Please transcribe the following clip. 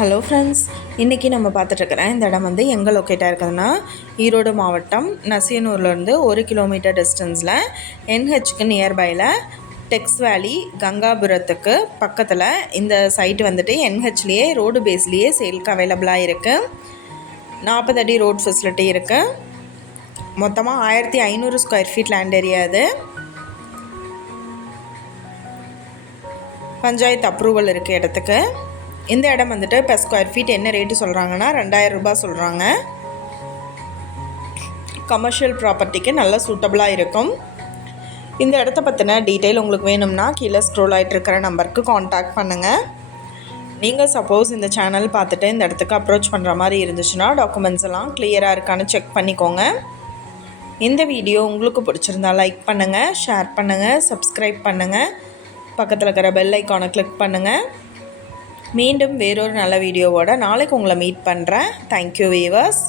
Hello friends, இன்றைக்கி நம்ம பார்த்துட்ருக்குற இந்த இடம் வந்து எங்கே லொக்கேட்டாக இருக்குதுன்னா ஈரோடு மாவட்டம் நசியனூர்லேருந்து 1 கிலோமீட்டர் டிஸ்டன்ஸில் என்ஹெச்க்கு நியர்பையில் டெக்ஸ் வேலி கங்காபுரத்துக்கு பக்கத்தில் இந்த சைட்டு வந்துட்டு என்ஹெச்லேயே ரோடு பேஸ்லேயே சேலுக்கு அவைலபிளாக இருக்குது. 40 அடி ரோட் ஃபெசிலிட்டி இருக்குது. மொத்தமாக 1500 ஸ்கொயர் ஃபீட் லேண்ட் ஏரியா. அது பஞ்சாயத்து அப்ரூவல் இருக்குது இடத்துக்கு. இந்த இடம் வந்துட்டு பெர் ஸ்கொயர் ஃபீட் என்ன ரேட்டு சொல்கிறாங்கன்னா 2000 ரூபாய் சொல்கிறாங்க. கமர்ஷியல் ப்ராப்பர்ட்டிக்கு நல்லா சூட்டபுளாக இருக்கும். இந்த இடத்த பற்றின டீட்டெயில் உங்களுக்கு வேணும்னா கீழே ஸ்க்ரோல் ஆகிட்டு இருக்கிற நம்பருக்கு காண்டாக்ட் பண்ணுங்கள். நீங்கள் சப்போஸ் இந்த சேனல் பார்த்துட்டு இந்த இடத்துக்கு அப்ரோச் பண்ணுற மாதிரி இருந்துச்சுன்னா டாக்குமெண்ட்ஸ் எல்லாம் கிளியராக இருக்கான்னு செக் பண்ணிக்கோங்க. இந்த வீடியோ உங்களுக்கு பிடிச்சிருந்தா லைக் பண்ணுங்கள், ஷேர் பண்ணுங்கள், சப்ஸ்கிரைப் பண்ணுங்கள், பக்கத்தில் இருக்கிற பெல் ஐக்கானை கிளிக் பண்ணுங்கள். மீண்டும் வேறொரு நல்ல வீடியோவோட நாளைக்கு உங்களை மீட் பண்ணுறேன். Thank you viewers.